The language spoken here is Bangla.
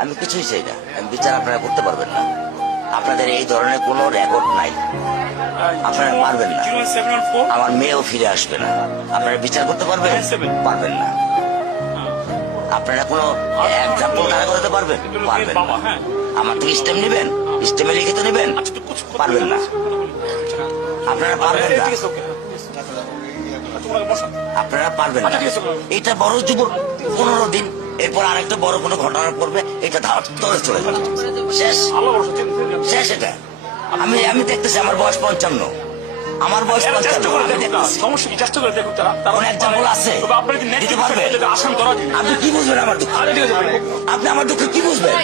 আমি কিছুই চাই না, আমি বিচার আপনারা করতে পারবেন না। আপনাদের এই ধরনের কোনো রেকর্ড নাই, আপনারা পারবেন না। আমার মেয়েও ফিরে আসবে না। আপনারা বিচার করতে পারবেন? পারবেন না। আপনারা কোনো এক্সাম্পল দাঁড়া করতে পারবেন? পারবেন না। আমার থেকে স্টেম নেবেন, স্টেমে লিখিত নেবেন? পারবেন না। আপনারা পারবেন না, আপনারা পারবেন না। এটা বড় যুবক 15 দিন, এরপর আরেকটা বড় কোনো ঘটনা পড়বে, এটা ধরে চলে যাবে, শেষ শেষ। এটা আমি আমি দেখতেছি, আমার বয়স 55, আমার বয়স 55, আমি দেখতেছি। সমস্যা কি, চেষ্টা করে দেখুন তারা কোন এক্সাম্পল আছে দিতে পারবে? আসামি ধরা আপনি কি বুঝবেন আমার দুঃখ? আপনি আমার দুঃখ কি বুঝবেন?